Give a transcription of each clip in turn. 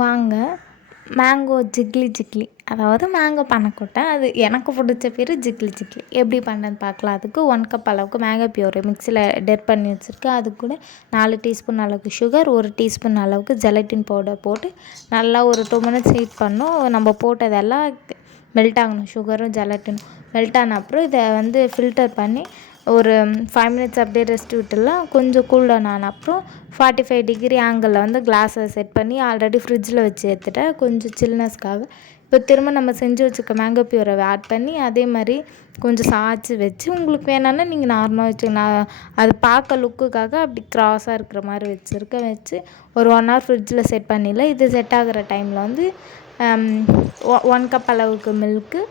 வாங்க மேங்கோ ஜிக்லி ஜிக்லி, அதாவது மேங்கோ பனக்கொட்டை. அது எனக்கு பிடிச்ச பேர் ஜிக்லி ஜிக்லி. எப்படி பண்ணுறதுன்னு பார்க்கலாம். அதுக்கு 1 கப் அளவுக்கு மேங்கோ பியூரி மிக்ஸியில் டெட் பண்ணி வச்சுருக்கேன். அது கூட 4 டீஸ்பூன் அளவுக்கு சுகர், 1 டீஸ்பூன் அளவுக்கு ஜெலட்டின் பவுடர் போட்டு நல்லா ஒரு 2 மினிட்ஸ் ஹீட் பண்ணணும். நம்ம போட்டதெல்லாம் மெல்ட் ஆகணும். சுகரும் ஜெலட்டினும் மெல்ட் ஆன அப்புறம் இதை ஃபில்டர் பண்ணி ஒரு 5 மினிட்ஸ் அப்படியே ரெஸ்ட் விட்டுடலாம். கொஞ்சம் கூல் டவுன் ஆன அப்புறம் 45 டிகிரி ஆங்கிளில் கிளாஸை செட் பண்ணி ஆல்ரெடி ஃப்ரிட்ஜில் வச்சு எடுத்துட்டேன் கொஞ்சம் சில்னஸ்க்காக. இப்போ திரும்ப நம்ம செஞ்சு வச்சுக்க மேங்கோ பியூரை ஆட் பண்ணி அதே மாதிரி கொஞ்சம் சாய்ச்சி வச்சு, உங்களுக்கு வேணும்னா நீங்கள் நார்மலாக வச்சுக்கலாம். அது பார்க்க லுக்குக்காக அப்படி க்ராஸாக இருக்கிற மாதிரி வச்சு ஒரு 1 ஹவர் ஃப்ரிட்ஜில் செட் பண்ணிடல. இது செட் ஆகிற டைமில் 1 கப் அளவுக்கு மில்க்கு,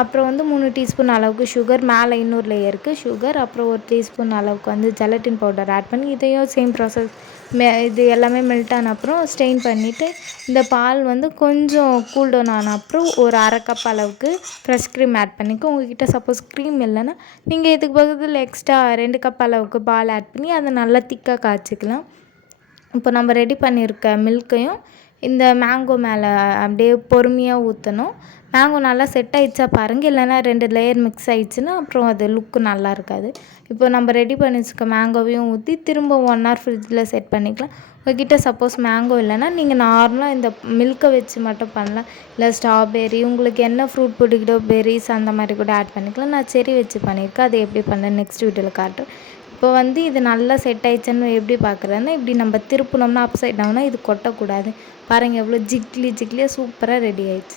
அப்புறம் 3 டீஸ்பூன் அளவுக்கு சுகர், மேலே இன்னொரு லேயருக்கு சுகர், அப்புறம் 1 டீஸ்பூன் அளவுக்கு ஜெலட்டின் பவுடர் ஆட் பண்ணி இதையும் சேம் ப்ராசஸ் இது எல்லாமே மெல்ட் ஆன அப்புறம் ஸ்ட்ரெயின் பண்ணிவிட்டு, இந்த பால் கொஞ்சம் கூல் டவுன் ஆன அப்புறம் ஒரு 1/2 கப் அளவுக்கு ஃப்ரெஷ் க்ரீம் ஆட் பண்ணிக்கோ. உங்கள்கிட்ட சப்போஸ் க்ரீம் இல்லைன்னா நீங்கள் இதுக்கு பதில் எக்ஸ்ட்ரா 2 கப் அளவுக்கு பால் ஆட் பண்ணி அதை நல்லா திக்காக காய்ச்சிக்கலாம். இப்போ நம்ம ரெடி பண்ணியிருக்க மில்க்கையும் இந்த மேங்கோ மேலே அப்படியே பொறுமையாக ஊற்றணும். மேங்கோ நல்லா செட் ஆகிடுச்சா பாருங்கள், இல்லைனா 2 லேயர் மிக்ஸ் ஆகிடுச்சுன்னா அப்புறம் அது லுக்கு நல்லா இருக்காது. இப்போ நம்ம ரெடி பண்ணி வச்சுக்க மேங்கோவையும் ஊற்றி திரும்ப 1 ஹவர் ஃப்ரிட்ஜில் செட் பண்ணிக்கலாம். உங்கள்கிட்ட சப்போஸ் மேங்கோ இல்லைன்னா நீங்கள் நார்மலாக இந்த மில்க்கை வச்சு மட்டும் பண்ணலாம். இல்லை ஸ்ட்ராபெர்ரி, உங்களுக்கு என்ன ஃப்ரூட் பிடிக்குதோ பெர்ரிஸ் அந்த மாதிரி கூட ஆட் பண்ணிக்கலாம். நான் செர்ரி வச்சு பண்ணியிருக்கேன். அது எப்படி பண்ணேன் நெக்ஸ்ட் வீடியோவில் காட்டுறேன். இப்போ இது நல்லா செட் ஆகிடுச்சுன்னு எப்படி பார்க்குறேன்னா, இப்படி நம்ம திருப்பினோம்னா அப் சைட் டவுன்னா இது கொட்டக்கூடாது. பாருங்கள் எவ்வளோ ஜிக்லி ஜிக்லியாக சூப்பராக ரெடி ஆகிடுச்சு.